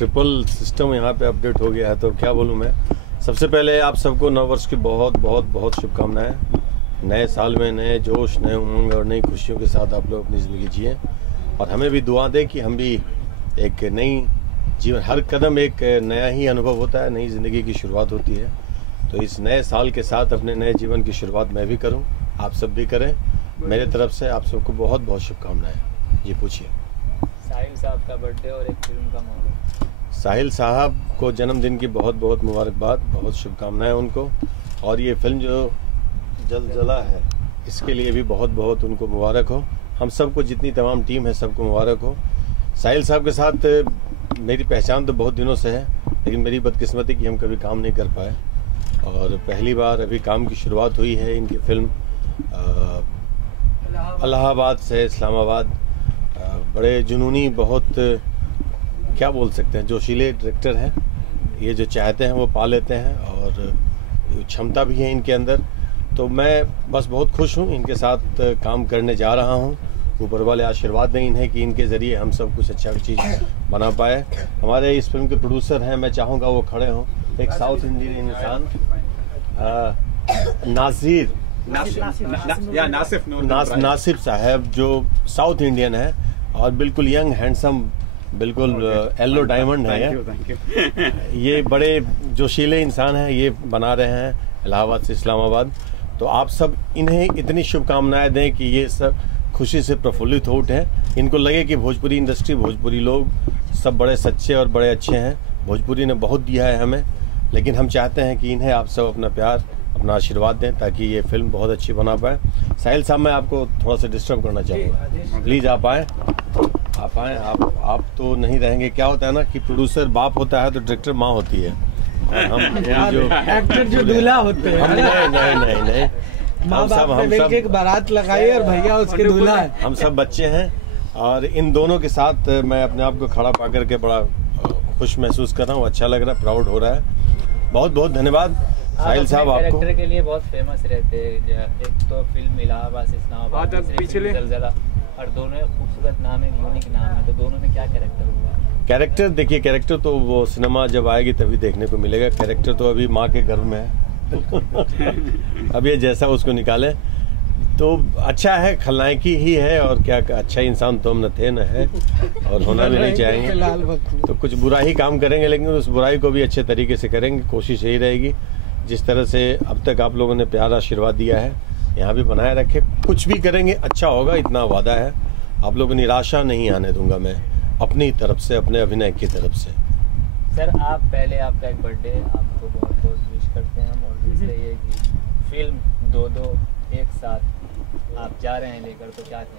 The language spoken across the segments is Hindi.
ट्रिपल सिस्टम यहाँ पे अपडेट हो गया है, तो क्या बोलूँ मैं। सबसे पहले आप सबको नव वर्ष की बहुत बहुत बहुत शुभकामनाएं। नए साल में नए जोश, नए उमंग और नई खुशियों के साथ आप लोग अपनी ज़िंदगी जिए, और हमें भी दुआ दें कि हम भी एक नई जीवन, हर कदम एक नया ही अनुभव होता है, नई ज़िंदगी की शुरुआत होती है। तो इस नए साल के साथ अपने नए जीवन की शुरुआत मैं भी करूं, आप सब भी करें। मेरे तरफ से आप सबको बहुत बहुत शुभकामनाएं। जी पूछिए। साहिल साहब का बर्थडे और एक फिल्म का मौका। साहिल साहब को जन्मदिन की बहुत बहुत मुबारकबाद, बहुत शुभकामनाएं उनको। और ये फिल्म जो जलजला है, इसके लिए भी बहुत बहुत उनको मुबारक हो। हम सबको, जितनी तमाम टीम है, सबको मुबारक हो। साहिल साहब के साथ मेरी पहचान तो बहुत दिनों से है, लेकिन मेरी बदकिस्मती कि हम कभी काम नहीं कर पाए, और पहली बार अभी काम की शुरुआत हुई है। इनकी फिल्म इलाहाबाद से इस्लामाबाद, बड़े जुनूनी, बहुत क्या बोल सकते हैं, जोशीले डायरेक्टर हैं। ये जो चाहते हैं वो पा लेते हैं, और क्षमता भी है इनके अंदर। तो मैं बस बहुत खुश हूँ, इनके साथ काम करने जा रहा हूँ। ऊपर वाले आशीर्वाद दें इन्हें कि इनके ज़रिए हम सब कुछ अच्छा चीज़ बना पाए। हमारे इस फिल्म के प्रोड्यूसर हैं, मैं चाहूँगा वो खड़े हों। एक साउथ इंडियन इंसान, नासिफ साहब, जो साउथ इंडियन है और बिल्कुल यंग हैंडसम, बिल्कुल येलो डायमंड है। ये बड़े जोशीले इंसान हैं, ये बना रहे हैं इलाहाबाद से इस्लामाबाद। तो आप सब इन्हें इतनी शुभकामनाएं दें कि ये सब खुशी से प्रफुल्लित हो उठे। इनको लगे कि भोजपुरी इंडस्ट्री, भोजपुरी लोग सब बड़े सच्चे और बड़े अच्छे हैं। भोजपुरी ने बहुत दिया है हमें, लेकिन हम चाहते हैं कि इन्हें आप सब अपना प्यार, अपना आशीर्वाद दें, ताकि ये फिल्म बहुत अच्छी बना पाए। साहिल साहब, मैं आपको थोड़ा सा डिस्टर्ब करना चाहूँगा, प्लीज़ आप आएँ। आप तो नहीं रहेंगे। क्या होता है ना कि प्रोड्यूसर बाप होता है तो डायरेक्टर माँ होती है, हम जो एक्टर जो दूल्हा होते हैं। नहीं, माँ बाप ने मिलके एक बारात लगाई और भैया उसके दूल्हा है। हम सब बच्चे हैं, और इन दोनों के साथ मैं अपने आप को खड़ा पा करके बड़ा खुश महसूस कर रहा हूँ। अच्छा लग रहा है, प्राउड हो रहा है। बहुत बहुत धन्यवाद साहिल साहब आपको। कैरेक्टर के लिए बहुत फेमस रहते हैं, एक तो फिल्म इलाहाबाद से इस्लामाबाद, दूसरी जलजला, और दोनों खूबसूरत नाम है, यूनिक नाम है। तो दोनों में क्या कैरेक्टर हुआ? कैरेक्टर देखिए, कैरेक्टर तो वो सिनेमा जब आएगी तभी देखने को मिलेगा। कैरेक्टर तो अभी माँ के गर्भ में है। अब ये जैसा उसको निकाले तो अच्छा है, खलनायकी ही है, और क्या अच्छा इंसान तो हम न थे न है, और होना भी नहीं चाहेंगे। तो कुछ बुरा ही काम करेंगे, लेकिन उस बुराई को भी अच्छे तरीके से करेंगे। कोशिश यही रहेगी जिस तरह से अब तक आप लोगों ने प्यार आशीर्वाद दिया है, यहाँ भी बनाए रखे। कुछ भी करेंगे अच्छा होगा, इतना वादा है। आप लोगों को निराशा नहीं आने दूंगा मैं अपनी तरफ से, अपने अभिनय की तरफ से। सर, आप पहले आपका एक बर्थडे, आपको बहुत बहुत विश करते हैं हम, और दूसरे ये कि फिल्म दो एक साथ आप जा रहे हैं लेकर, तो क्या कहेंगे?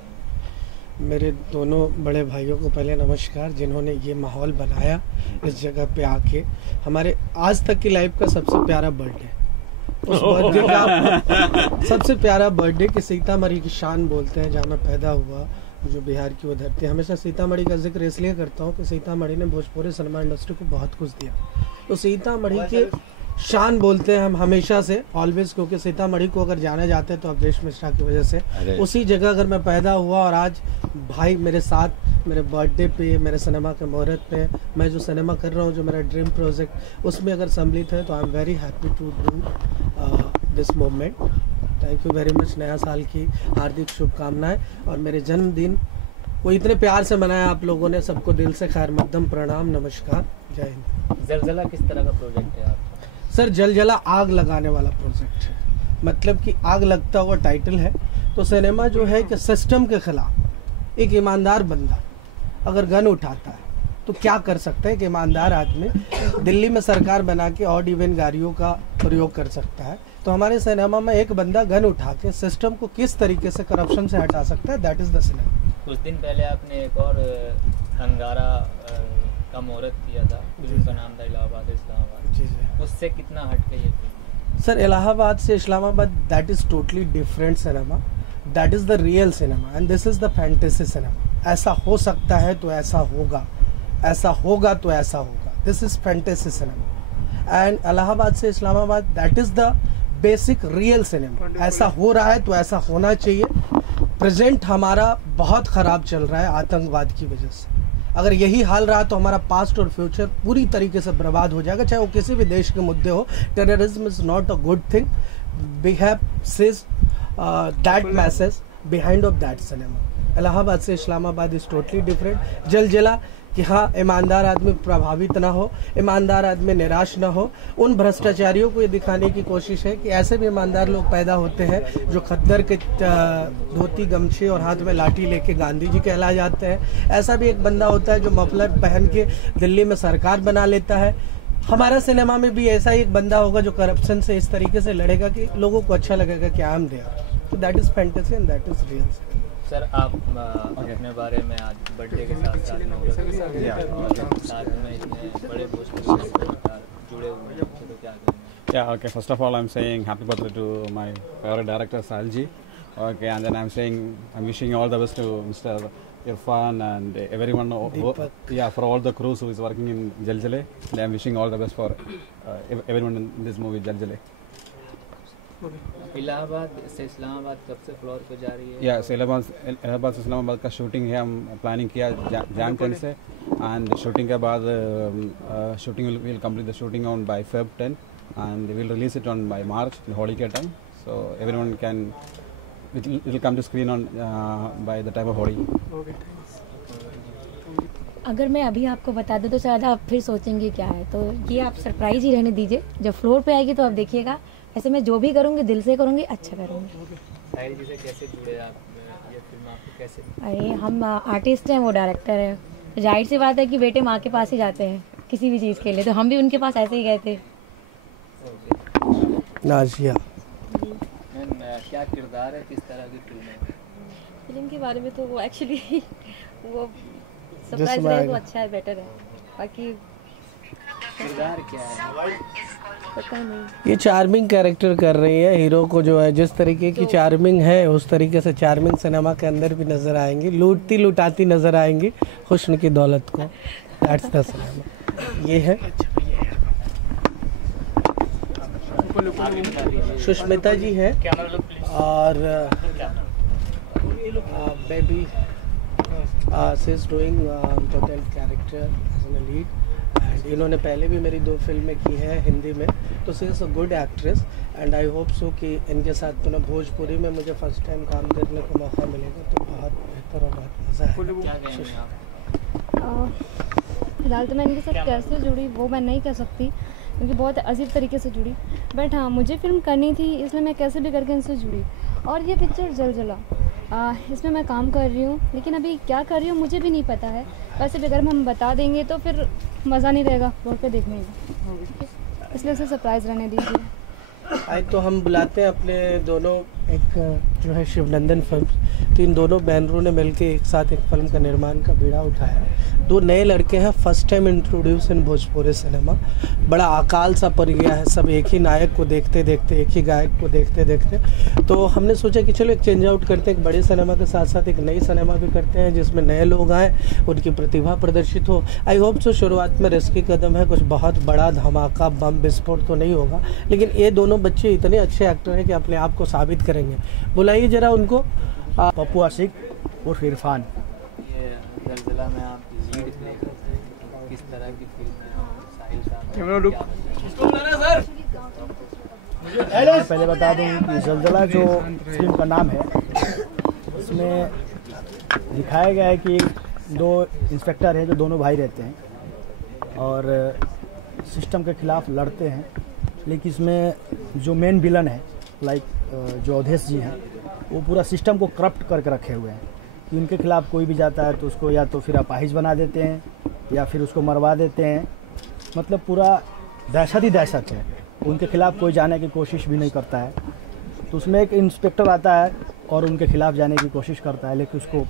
मेरे दोनों बड़े भाइयों को पहले नमस्कार, जिन्होंने ये माहौल बनाया इस जगह पे आके। हमारे आज तक की लाइफ का सबसे प्यारा बर्थडे, उस बर्थडे का सबसे प्यारा बर्थडे कि सीतामढ़ी की शान बोलते हैं, जहाँ मैं पैदा हुआ, जो बिहार की वो धरती। हमेशा सीतामढ़ी का जिक्र इसलिए करता हूँ कि सीतामढ़ी ने भोजपुरी सिनेमा इंडस्ट्री को बहुत कुछ दिया। तो सीतामढ़ी के शान बोलते हैं हम हमेशा से, ऑलवेज, क्योंकि सीतामढ़ी को अगर जाने जाते हैं तो अवधेश मिश्रा की वजह से। उसी जगह अगर मैं पैदा हुआ, और आज भाई मेरे साथ मेरे बर्थडे पे, मेरे सिनेमा के मुहूर्त पे, मैं जो सिनेमा कर रहा हूँ, जो मेरा ड्रीम प्रोजेक्ट, उसमें अगर सम्मिलित है, तो I am very happy to do this moment. Thank you very much. नया साल की हार्दिक शुभकामनाएं, और मेरे जन्मदिन को इतने प्यार से मनाया आप लोगों ने, सबको दिल से खैर मकदम प्रणाम, नमस्कार, जय हिंद। जलजला किस तरह का प्रोजेक्ट है आपका? सर, जलजला आग लगाने वाला प्रोजेक्ट है, मतलब कि आग लगता हुआ टाइटल है। तो सिनेमा जो है कि सिस्टम के खिलाफ एक ईमानदार बंदा अगर गन उठाता है तो क्या कर सकता है? एक ईमानदार आदमी दिल्ली में सरकार बना के ऑड इवन गाड़ियों का प्रयोग कर सकता है। तो हमारे सिनेमा में एक बंदा गन उठा के सिस्टम को किस तरीके से करप्शन से हटा सकता है, दैट इज द सिनेमा। कुछ दिन पहले आपने एक और अंगारा का मुहूर्त किया था, जिसका नाम था इलाहाबाद इस्लामाबाद। जी जी। उससे कितना हट के ये फिल्म? सर, इलाहाबाद से Islamabad, that is totally different cinema, that is the real cinema, and this is the fantasy cinema. ऐसा हो सकता है तो ऐसा होगा, ऐसा होगा तो ऐसा होगा, this is fantasy cinema. And Allahabad से Islamabad, that is the basic real cinema. ऐसा हो रहा है तो ऐसा होना चाहिए। प्रेजेंट हमारा बहुत खराब चल रहा है आतंकवाद की वजह से, अगर यही हाल रहा तो हमारा पास्ट और फ्यूचर पूरी तरीके से बर्बाद हो जाएगा, चाहे वो किसी भी देश के मुद्दे हो। Terrorism is not a good thing. We have seize that message behind of that cinema. Allahabad से इस्लामाबाद इज टोटली डिफरेंट। जल जला कि हाँ, ईमानदार आदमी प्रभावित ना हो, ईमानदार आदमी निराश ना हो। उन भ्रष्टाचारियों को ये दिखाने की कोशिश है कि ऐसे भी ईमानदार लोग पैदा होते हैं जो खद्दर के धोती गमछे और हाथ में लाठी लेके गांधी जी कहला जाते हैं। ऐसा भी एक बंदा होता है जो मफलर पहन के दिल्ली में सरकार बना लेता है। हमारा सिनेमा में भी ऐसा एक बंदा होगा जो करप्शन से इस तरीके से लड़ेगा कि लोगों को अच्छा लगेगा कि आई एम देयर। तो that is fantasy and that is real. Sir आप अपने बारे में आज बर्थडे के साथ साथ में इतने बड़े पोस्टर जुड़े हुए हैं, तो क्या करेंगे? Yeah, okay. First of all, I'm saying happy birthday to my favorite director Salji. Okay, and then I'm wishing you all the best to Mr. Irfan and everyone. For all the crews who is working in Jaljale. I'm wishing all the best for everyone in this movie Jaljale. Allahabad से इस्लामाबाद कब से फ्लोर पे जा रही है? इलाहाबाद से इस्लामाबाद का शूटिंग है, हम प्लानिंग किया Jan 10 से, एंड शूटिंग के बाद shooting will complete the shooting on by Feb 10 and we will release it on by March, in holiday के time, so everyone can it will come to screen on by the time of Holi. Okay. अगर मैं अभी आपको बता दूं तो शायद आप फिर सोचेंगे क्या है, तो ये आप सरप्राइज ही रहने दीजिए। जब फ्लोर पे आएगी तो आप देखिएगा। ऐसे मैं जो भी करूँगी दिल से करूँगी, अच्छा करूँगी। साहिल जी से कैसे जुड़े आप? ये फिल्म आपको कैसे? अरे हम आर्टिस्ट हैं, वो डायरेक्टर है। जाहिर सी बात है कि बेटे माँ के पास ही जाते हैं किसी भी चीज़ के लिए, तो हम भी उनके पास ऐसे ही गए थे। नाजिया मैम क्या किरदार है, किस तरह की फिल्म है? फिल्म के बारे में तो वो एक्चुअली वो सरप्राइज रहे तो अच्छा है, बेटर है। बाकी किरदार क्या है पता नहीं। ये चार्मिंग कैरेक्टर कर रही है। हीरो को जो है जिस तरीके की चार्मिंग है उस तरीके से चार्मिंग सिनेमा के अंदर भी नजर आएंगी, लूटती लुटाती नजर आएंगी हुस्न की दौलत को। That's the cinema. ये है सुष्मिता जी है और baby she is doing important character as a lead. And इन्होंने पहले भी मेरी 2 फिल्में की हैं हिंदी में, तो she is a good actress and I hope so कि इनके साथ पुनः भोजपुरी में मुझे फर्स्ट टाइम काम करने का मौका मिलेगा, तो बहुत बेहतर और बहुत मज़ा है। फिलहाल तो मैं इनके साथ कैसे जुड़ी वो मैं नहीं कह सकती, क्योंकि बहुत अजीब तरीके से जुड़ी, बट हाँ मुझे फिल्म करनी थी इसलिए मैं कैसे भी करके इनसे जुड़ी। और ये पिक्चर जलजला, इसमें मैं काम कर रही हूँ, लेकिन अभी क्या कर रही हूँ मुझे भी नहीं पता है। वैसे भी अगर हम बता देंगे तो फिर मज़ा नहीं रहेगा रोड पे देखने का, इसलिए उसे सरप्राइज़ रहने दीजिए। आज तो हम बुलाते हैं अपने दोनों, एक जो है शिवनंदन फिल्म, तो इन दोनों बैनरों ने मिलकर एक साथ एक फिल्म का निर्माण का बीड़ा उठाया। 2 नए लड़के हैं, फर्स्ट टाइम इंट्रोड्यूस इन भोजपुरी सिनेमा। बड़ा अकाल सा पड़ गया है, सब एक ही नायक को देखते देखते, एक ही गायक को देखते देखते, तो हमने सोचा कि चलो एक चेंज आउट करते हैं, एक बड़े सिनेमा के साथ साथ एक नई सिनेमा भी करते हैं जिसमें नए लोग आए, उनकी प्रतिभा प्रदर्शित हो। आई होप सो शुरुआत में रिस्की कदम है, कुछ बहुत बड़ा धमाका बम विस्फोट तो नहीं होगा, लेकिन ये दोनों बच्चे इतने अच्छे एक्टर हैं कि अपने आप को साबित करेंगे। बुलाइए जरा उनको। पप्पू आशिक और इरफान। ये जलजला में आप लीड प्ले करते हैं, किस तरह की फिल्म है? साहिल साहब पहले बता दूं कि जलजला जो फिल्म का नाम है, इसमें दिखाया गया है कि 2 इंस्पेक्टर हैं जो दोनों भाई रहते हैं और सिस्टम के खिलाफ लड़ते हैं, लेकिन इसमें जो मेन विलन है जो अवधेश जी हैं, वो पूरा सिस्टम को करप्ट करके रखे हुए हैं कि उनके खिलाफ कोई भी जाता है तो उसको या तो फिर अपाहिज बना देते हैं या फिर उसको मरवा देते हैं। मतलब पूरा दहशत ही दहशत है, उनके खिलाफ कोई जाने की कोशिश भी नहीं करता है। तो उसमें एक इंस्पेक्टर आता है और उनके खिलाफ जाने की कोशिश करता है, लेकिन उसको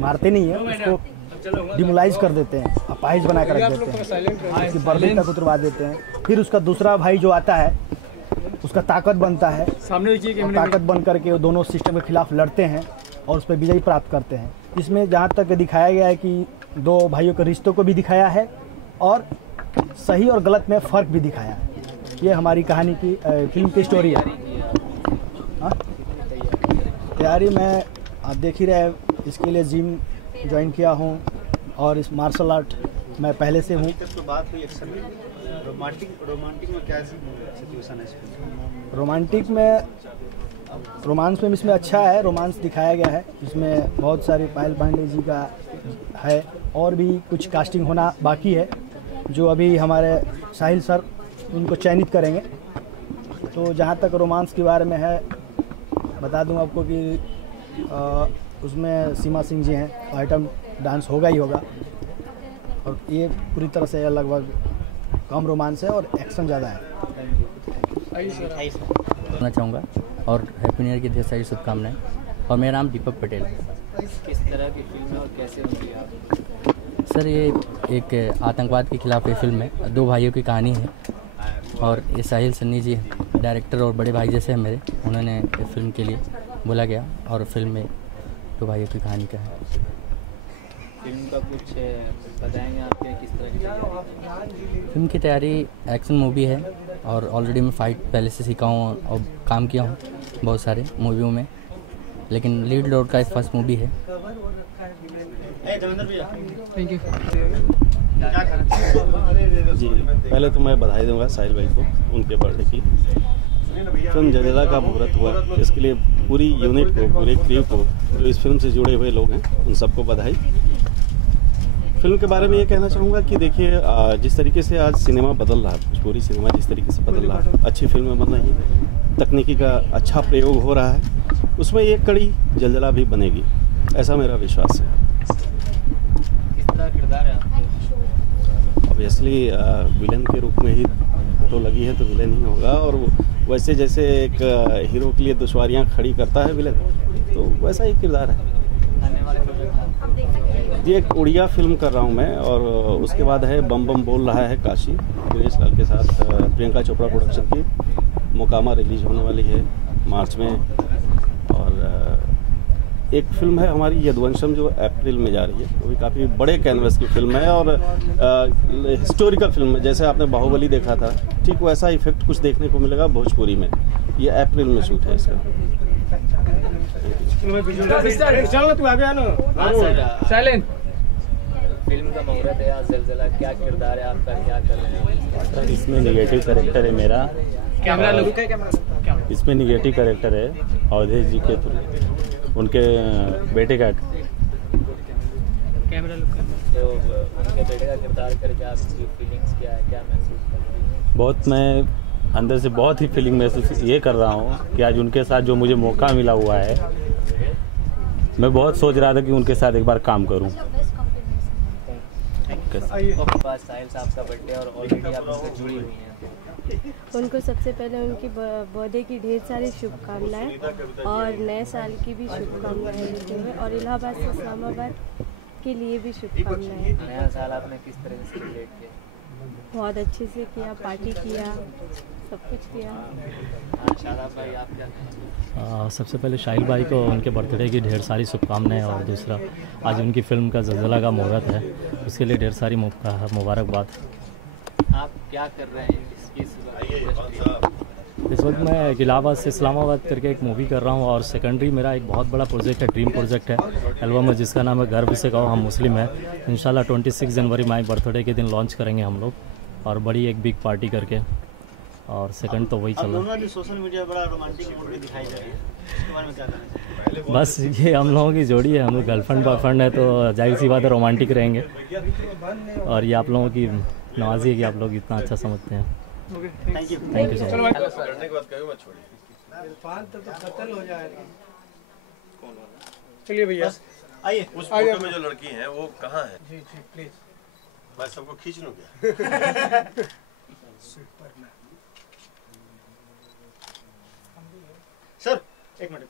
मारते नहीं है, उसको डिमोलाइज कर देते हैं, अपाहिज बना कर रख देते हैं, उसकी बर्दी तक उतरवा देते हैं। फिर उसका दूसरा भाई जो आता है उसका ताकत बनता है, ताकत बन करके वो दोनों सिस्टम के खिलाफ लड़ते हैं और उस पर विजय प्राप्त करते हैं। इसमें जहाँ तक दिखाया गया है कि 2 भाइयों के रिश्तों को भी दिखाया है और सही और गलत में फ़र्क भी दिखाया है। ये हमारी कहानी की फिल्म की स्टोरी है। तैयारी मैं आप देख ही रहे, इसके लिए जिम ज्वाइन किया हूँ और इस मार्शल आर्ट मैं पहले से हूँ। तो बात हुई एक्शन में, रोमांटिक में क्या सिचुएशन है इसमें? रोमांस में इसमें अच्छा है, रोमांस दिखाया गया है। इसमें बहुत सारे पायल पांडे जी का है और भी कुछ कास्टिंग होना बाकी है, जो अभी हमारे साहिल सर उनको चयनित करेंगे। तो जहाँ तक रोमांस के बारे में है, बता दूं आपको कि उसमें सीमा सिंह जी हैं, आइटम डांस होगा ही होगा। और ये पूरी तरह से लगभग कम रोमांस है और एक्शन ज़्यादा है। बोलना चाहूँगा और हैप्पी न्यू ईयर की ढेर सारी शुभकामनाएं। और मेरा नाम दीपक पटेल है। किस तरह की फिल्म है और कैसे बनी आप? सर ये एक आतंकवाद के खिलाफ ये फिल्म है, दो भाइयों की कहानी है। और ये साहिल सन्नी जी डायरेक्टर और बड़े भाई जैसे हैं मेरे, उन्होंने फिल्म के लिए बोला गया और फिल्म में दो भाइयों की कहानी का है। फिल्म का कुछ बताएंगे आपके किस तरह की तैयारी? फिल्म की तैयारी एक्शन मूवी है और ऑलरेडी मैं फ़ाइट पहले से सीखा हूँ और काम किया हूँ बहुत सारे मूवियों में, लेकिन लीड रोल का फर्स्ट मूवी है। थैंक यू जी। पहले तो मैं बधाई दूंगा साहिल भाई को उनके बर्थडे की। फिल्म जलजला का मुहूर्त हुआ, इसके लिए पूरी यूनिट को, पूरे क्रू को, जो इस फिल्म से जुड़े हुए लोग हैं, उन सबको बधाई। फिल्म के बारे में ये कहना चाहूँगा कि देखिए, जिस तरीके से आज सिनेमा बदल रहा है, भोजपुरी सिनेमा जिस तरीके से बदल रहा है, अच्छी फिल्में बन रही हैं, तकनीकी का अच्छा प्रयोग हो रहा है, उसमें एक कड़ी जलजला भी बनेगी, ऐसा मेरा विश्वास है। किस तरह किरदार है आपका? ऑब्वियसली विलन के रूप में ही फोटो लगी है तो विलन ही होगा। और वैसे जैसे एक हीरो के लिए दुश्वारियाँ खड़ी करता है विलन, तो वैसा ही किरदार है। आने वाले प्रोजेक्ट जी, एक उड़िया फिल्म कर रहा हूँ मैं, और उसके बाद है बम बम बोल रहा है काशी, दिनेश लाल के साथ, प्रियंका चोपड़ा प्रोडक्शन की। मोकामा रिलीज होने वाली है मार्च में। और एक फिल्म है हमारी यदुवंशम, जो अप्रैल में जा रही है, वो भी काफ़ी बड़े कैनवस की फिल्म है और हिस्टोरिकल फिल्म है। जैसे आपने बाहुबली देखा था, ठीक वैसा इफेक्ट कुछ देखने को मिलेगा भोजपुरी में। ये अप्रैल में शूट है इसका। फिल्म का मुहूर्त है आज जलजला, क्या किरदार है आपका, क्या कर रहे हैं? सर इसमें निगेटिव कैरेक्टर है मेरा। इसमें निगेटिव कैरेक्टर है अवधेश जी के थ्रू, उनके बेटे का। तो उनके बेटे का किरदार करके आपकी फीलिंग्स क्या है, क्या महसूस कर रहे हैं? बहुत, मैं अंदर से बहुत ही फीलिंग महसूस ये कर रहा हूँ कि आज उनके साथ जो मुझे मौका मिला हुआ है, मैं बहुत सोच रहा था कि उनके साथ एक बार काम करूँ। साहिल साहब का बर्थडे और ऑलरेडी आप उससे जुड़ी हुई हैं। उनको सबसे पहले उनकी बर्थडे की ढेर सारी शुभकामनाएं और नए साल की भी शुभकामनाएं देते हुए, और इलाहाबाद से इस्लामाबाद के लिए भी शुभकामनाएं। नया साल आपने किस तरह से सेलिब्रेट किया? बहुत अच्छे से किया, पार्टी किया, सब कुछ किया। शादाब भाई, आप क्या कहेंगे? सबसे पहले शाहिल भाई को उनके बर्थडे की ढेर सारी शुभकामनाएं, और दूसरा आज उनकी फिल्म का जलजला का मुहूर्त है, उसके लिए ढेर सारी मुबारकबाद। आप क्या कर रहे हैं इस वक्त मैं इलाहाबाद से इस्लामाबाद करके एक मूवी कर रहा हूँ, और सेकेंडरी मेरा एक बहुत बड़ा प्रोजेक्ट है, ड्रीम प्रोजेक्ट है, एल्बम है जिसका नाम है गर्व से कहो हम मुस्लिम है। इंशाल्लाह 26 जनवरी माई बर्थडे के दिन लॉन्च करेंगे हम लोग, और बड़ी एक बिग पार्टी करके। और सेकंड तो वही चल रहा है। सोशल मीडिया बड़ा रोमांटिक मूड में दिखाई जा रही है, इसके बारे में क्या कहना है? बस ये हम लोगों की जोड़ी है, हम लोग गर्लफ्रेंड बॉयफ्रेंड है, तो जाहिर सी बात है रोमांटिक रहेंगे। और ये आप लोगों की नवाजी है कि आप लोग इतना अच्छा समझते हैं। Thank you so much. चलिए भैया, आइए। उस फोटो में जो लड़की है वो कहाँ है? जी जी प्लीज। मैं सबको खींच लूँ क्या? सर एक मिनट।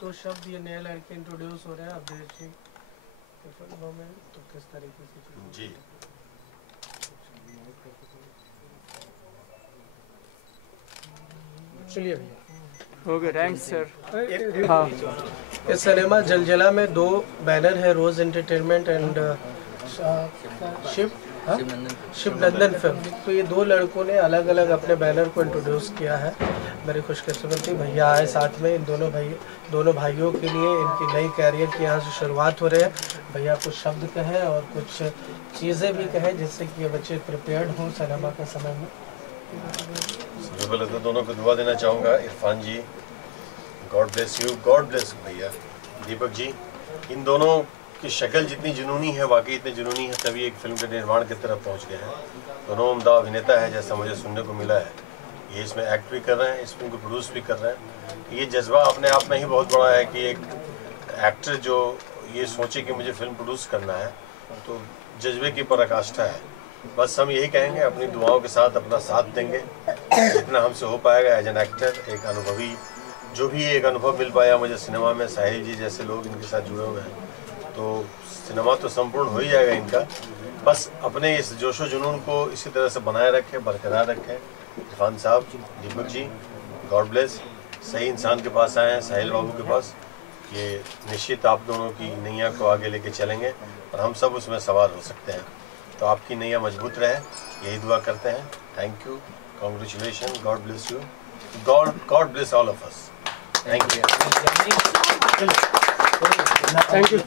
तो शब्द ये नए लड़के इंट्रोड्यूस हो रहे हैं अवधेश जी के फिल्मों में, तो किस तरीके से? जी, चलिए भैया। हो गया, थैंक्स सर। हाँ, इस सिनेमा जलजला में 2 बैनर है, रोज एंटरटेनमेंट एंड शिप। शिवनंदन फिल्म। तो ये दो लड़कों ने अलग अलग अपने बैनर को इंट्रोड्यूस किया है। मेरी खुशकिस्मती भैया आए साथ में। इन दोनों भाइयों के लिए इनकी नई कैरियर की यहाँ से शुरुआत हो रही है। भैया कुछ शब्द कहें और कुछ चीज़ें भी कहें जिससे कि ये बच्चे प्रिपेयर्ड हों सिनेमा के समय में। सबसे पहले तो दोनों को दुआ देना चाहूँगा। Irfan ji, God bless you, God bless भैया। दीपक जी, इन दोनों की शक्ल जितनी जुनूनी है, वाकई इतने जुनूनी है, तभी एक फिल्म के निर्माण की तरफ पहुंच गए हैं। दोनों उम्दा अभिनेता है जैसा मुझे सुनने को मिला है। ये इसमें एक्ट भी कर रहे हैं, इस फिल्म को प्रोड्यूस भी कर रहे हैं। ये जज्बा अपने आप में ही बहुत बड़ा है कि एक एक्टर जो ये सोचे कि मुझे फिल्म प्रोड्यूस करना है, तो जज्बे की पराकाष्ठा है। बस हम यही कहेंगे, अपनी दुआओं के साथ अपना साथ देंगे जितना हमसे हो पाएगा। एज एन एक्टर, एक अनुभवी, जो भी एक अनुभव मिल पाया मुझे सिनेमा में, साहिल जी जैसे लोग इनके साथ जुड़े हुए हैं, तो सिनेमा तो संपूर्ण हो ही जाएगा इनका। बस अपने इस जोशो जुनून को इसी तरह से बनाए रखें, बरकरार रखें। इरफान साहब, दीपक जी, गॉड ब्लेस। सही इंसान के पास आए हैं, साहिल बाबू के पास। ये निश्चित आप दोनों की नैया को आगे लेके चलेंगे और हम सब उसमें सवार हो सकते हैं। तो आपकी नैया मजबूत रहे, यही दुआ करते हैं। Thank you, congratulation, God bless you, God bless all of us. Thank you.